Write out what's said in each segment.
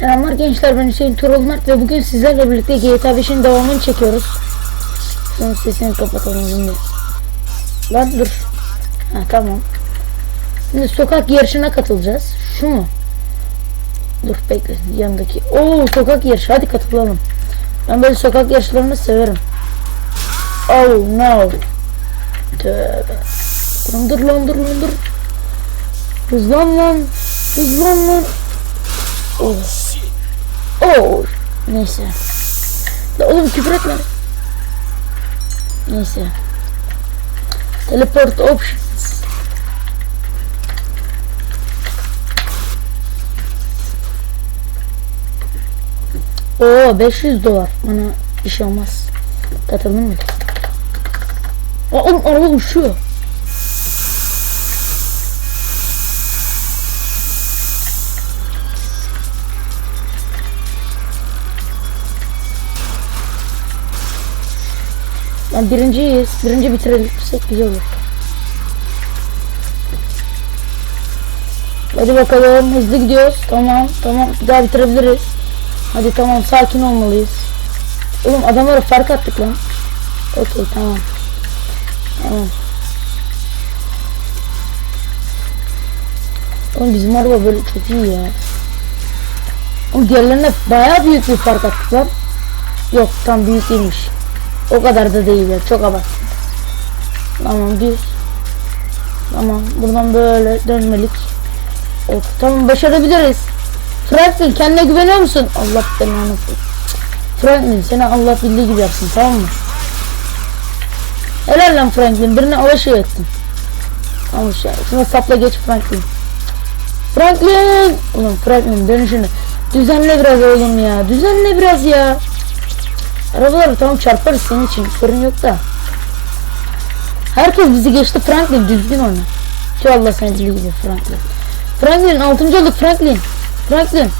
Selamlar gençler ben Hüseyin Turul Mert ve bugün sizlerle birlikte GTA 5'in devamını çekiyoruz. Şunun sesini kapatalım şimdi. Lan dur. Ha tamam. Şimdi sokak yarışına katılacağız. Şu mu? Dur bekle yanındaki. Oo sokak yarışı hadi katılalım. Ben böyle sokak yarışlarını severim. Oh no. Tövbe. Lan dur lan dur lan dur. Hızlan lan. Hızlan lan. Oh. Oh. Neyse. La oğlum küfür etme. Neyse. Teleport options. Oo 500 dolar. Bana bir şey olmaz. Katıldın mı? Oğlum araba uçuyor. Yani birinciyiz. Birinci bitirirsek güzel olur. Hadi bakalım hızlı gidiyoruz. Tamam tamam bir daha bitirebiliriz. Hadi tamam sakin olmalıyız. Oğlum adamlara fark attık lan. Okey tamam. Tamam. Oğlum bizim araba böyle çok iyi ya. Oğlum diğerlerine bayağı büyük bir fark attık lan. Yok tam büyük değilmiş. O kadar da değil ya. Çok abart. Tamam düz. Tamam. Buradan böyle dönmelik. Evet, tamam başarabiliriz. Franklin kendine güveniyor musun? Allah versin. Franklin seni Allah bildiği gibi yapsın tamam mı? Helal lan Franklin birine alaşıyor ettin. Tamam ya. Şuna sapla geç Franklin. Franklin! Ulan Franklin dönüşünü. Düzenle biraz oğlum ya. Düzenle biraz ya. Arabaları tamam çarparız senin için sorun yok da. Herkes bizi geçti Franklin düzgün oyna. Tüh Allah seni dili gibi Franklin. Franklin 6. olduk Franklin. Franklin.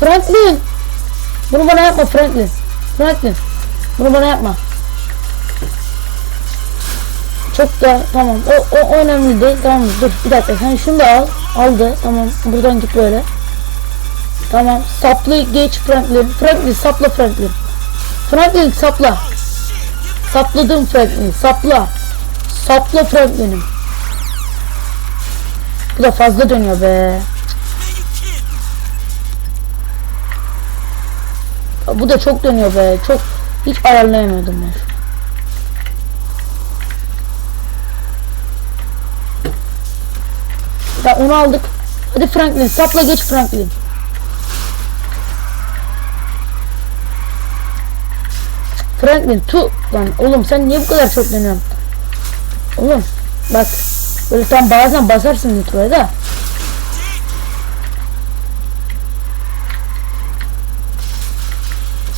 Franklin. Bunu bana yapma Franklin. Franklin. Bunu bana yapma. Çok da tamam o, o, o önemli değil tamam dur bir dakika sen şunu da al aldı tamam buradan git böyle Tamam. Saplı geç Franklin. Franklin sapla Franklin. Franklin sapla. Sapladım Franklin. Sapla. Sapla Franklin'im. Bu da fazla dönüyor be. Bu da çok dönüyor be. Çok hiç ayarlayamadım ben. Ya onu aldık. Hadi Franklin sapla geç Franklin. Franklin tu lan oğlum sen niye bu kadar çok dönüyorsun? Oğlum bak böyle tam bazen basarsın nitroya da.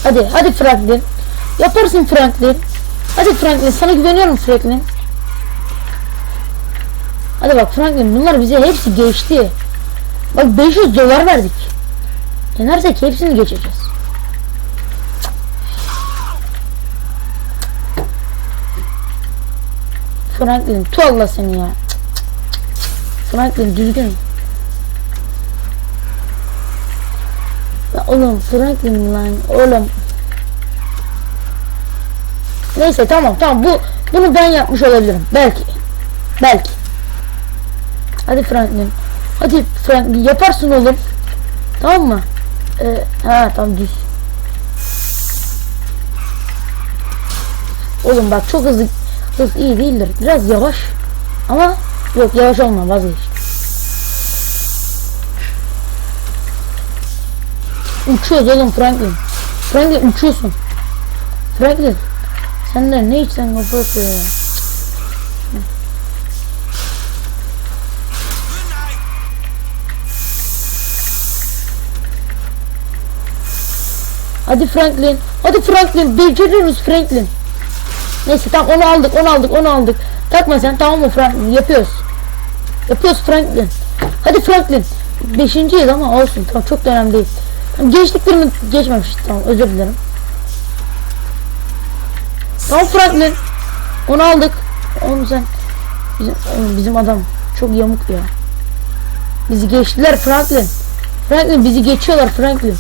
Hadi hadi Franklin. Yaparsın Franklin. Hadi Franklin sana güveniyorum Franklin. Hadi bak Franklin bunlar bize hepsi geçti. Bak 500 dolar verdik. Yenersek hepsini geçeceğiz. Franklin tu Allah seni ya. Franklin düzgün. Ya oğlum Franklin lan oğlum. Neyse tamam tamam bu bunu ben yapmış olabilirim. Belki. Belki. Hadi Franklin. Hadi Franklin yaparsın oğlum. Tamam mı? Ee, ha tamam düz. Oğlum bak çok hızlı Hız iyi değildir. Biraz yavaş. Ama yok yavaş olma vazgeç. Uçuyoruz oğlum Franklin. Franklin uçuyorsun. Franklin. Sen de ne içsen kapat ya. Hadi Franklin. Hadi Franklin. Beceriyoruz Franklin. Neyse tamam onu aldık onu aldık onu aldık. Takma sen tamam mı Franklin yapıyoruz. Yapıyoruz Franklin. Hadi Franklin. Beşinciyiz ama olsun tamam çok da önemli değil. Tamam, geçtiklerini geçmemiş tamam özür dilerim. Tamam Franklin. Onu aldık. Onu sen bizim, oğlum bizim adam çok yamuk ya. Bizi geçtiler Franklin. Franklin bizi geçiyorlar Franklin.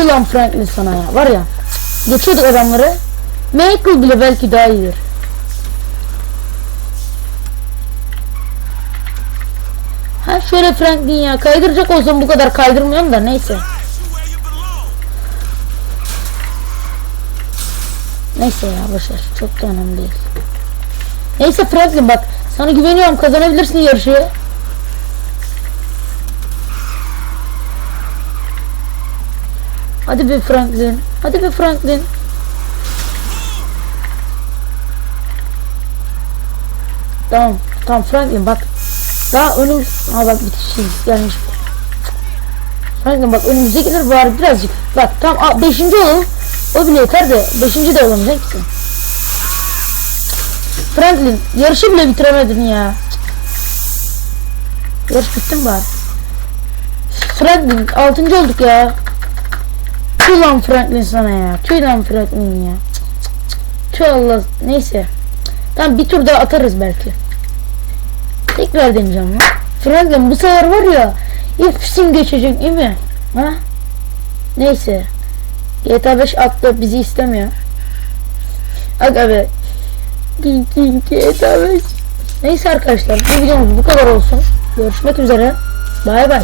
Tüh lan Franklin sana ya var ya. Geçiyorduk adamları. Michael bile belki daha iyidir. Ha şöyle Franklin ya kaydıracak olsam bu kadar kaydırmıyorum da neyse. Neyse ya boşver çok da önemli değil. Neyse Franklin bak sana güveniyorum kazanabilirsin yarışı. Hadi be Franklin. Hadi be Franklin. Tamam. Tamam Franklin bak. Daha önüm... Ha bak bitiş gelmiş. Franklin bak önümüze gelir bari birazcık. Bak tam a, beşinci olalım. O bile yeter de beşinci de olalım neyse. Franklin yarışı bile bitiremedin ya. Yarış bitti mi bari? Franklin altıncı olduk ya. Tüh lan Franklin sana ya. Tüh lan Franklin ya. Tüh Allah. Neyse. Tamam bir tur daha atarız belki. Tekrar deneyeceğim lan. Franklin bu sefer var ya. İpsin geçecek değil mi? Ha? Neyse. GTA 5 attı bizi istemiyor. Aga be. GTA 5. Neyse arkadaşlar bu videomuz bu kadar olsun. Görüşmek üzere. Bay bay.